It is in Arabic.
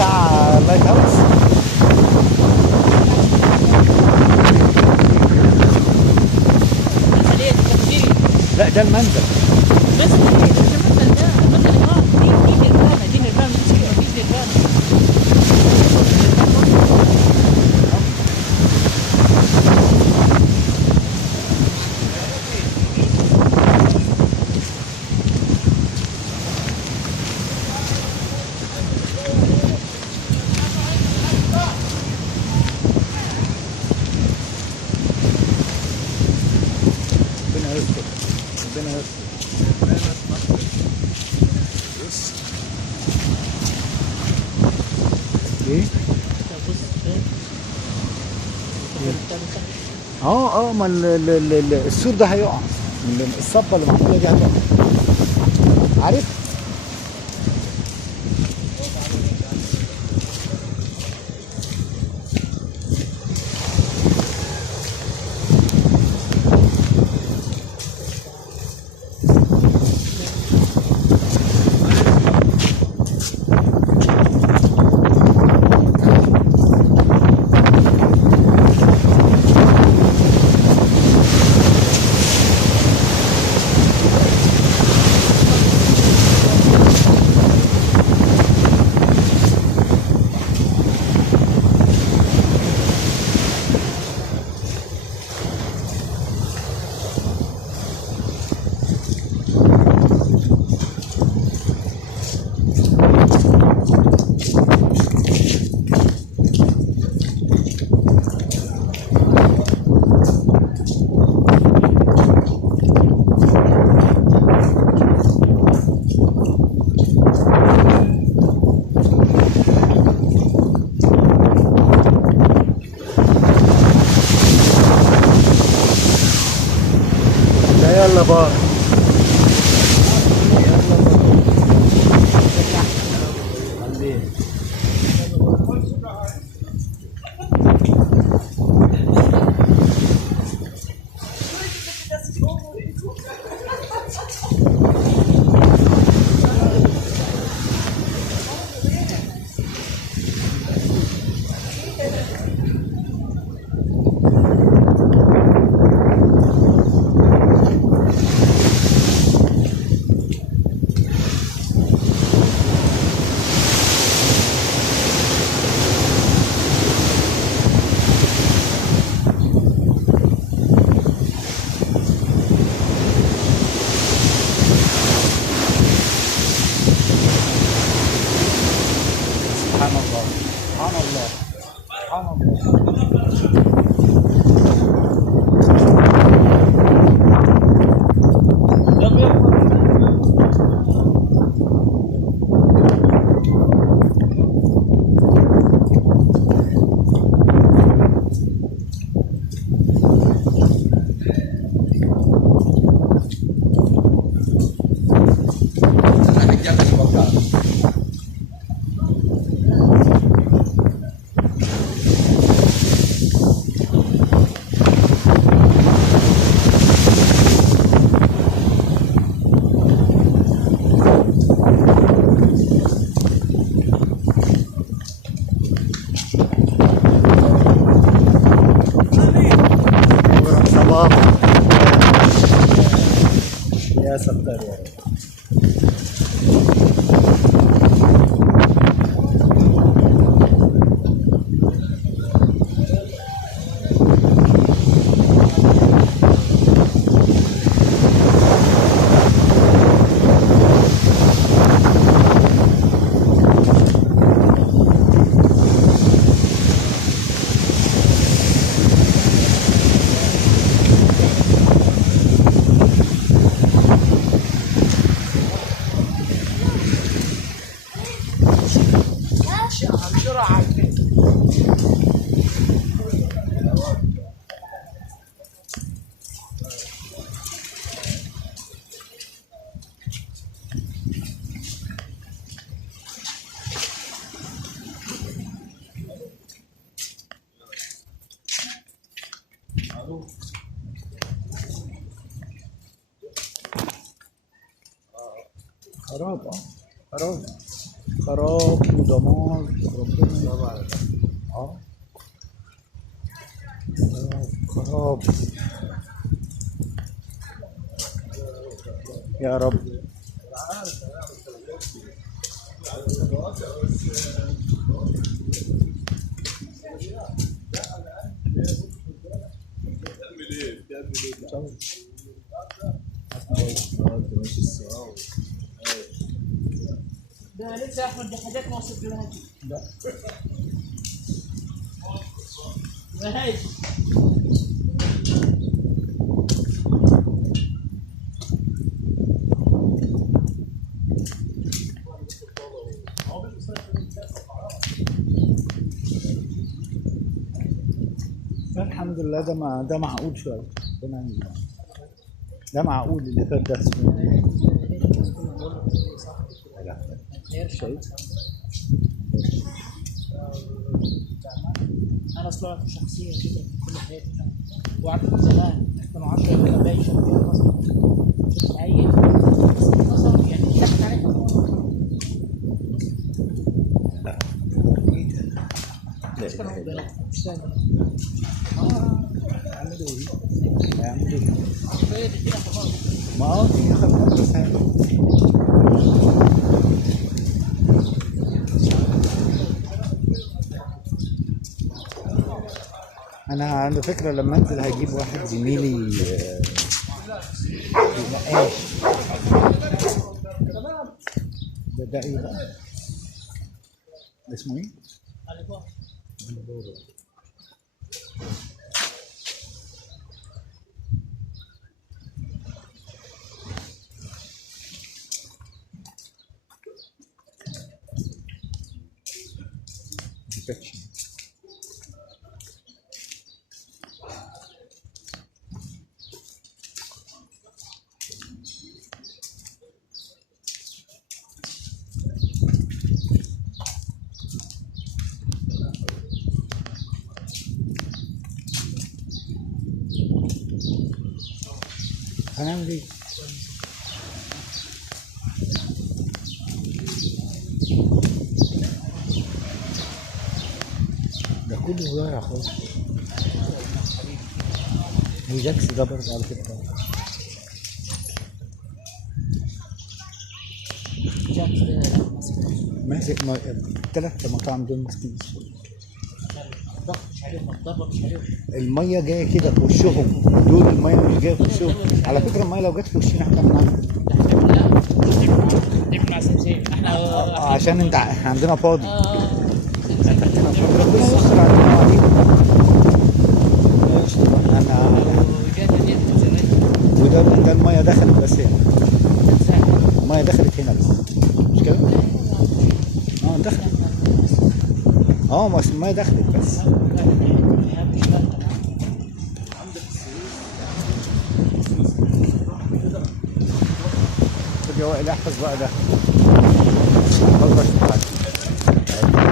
بتاع اللايت هاوس. لا ده المنزل. بس المنزل ده المنزل دي نيرفانا، دي نيرفانا دي نيرفانا. ربنا يستر، ربنا يستر. ايه؟ ما السور ده هيقع، الصبه اللي معموله دي هتقع. عارف؟ لا يلا بقى. سبحان الله، سبحان الله، سبحان الله. يا ستار يا رب. خراب خراب. خراب ودمار ربنا. اه خراب يا رب. ده لسه احمد، دي حاجات ما وصلت لهاش. لا ماشي. الحمد لله ده معقول شويه. ده معقول اللي فات ده اسمه شايف. انا اصلا شخصيه كده كل حياتي وعارف من زمان 2010 كان باقي شغال مثلا كنت معين مثلا يعني تحت عليها مش كانوا مش فاهم هيعملوا ايه؟ هيعملوا هي دي كده خلاص. ما دي خلاص بس انا على فكره لما انزل هجيب واحد زميلي نقاش. ده ايه بقى؟ اسمه ايه؟ Protection. هنعمل ايه؟ ده كله ضايع خالص. الجاكس ده برضه على فكرة جاكس ده ماسك التلات مطاعم دول ماسكين الضغط مش عليهم، الضربه مش عليهم. المية جاية كده في وشهم، دول المية مش جاية في وشهم. على فكرة المية لو جت في وشنا احنا بنعمل نعمل مع سمسم احنا عشان انت احنا عندنا فاضي. سمسم عندنا فاضي ربنا يستر علينا وعليكم. انا وده المية دخلت بس هنا. المية دخلت هنا بس مش كده؟ دخلت. بس المية دخلت بس. خد يا وائل احفظ بقى ده.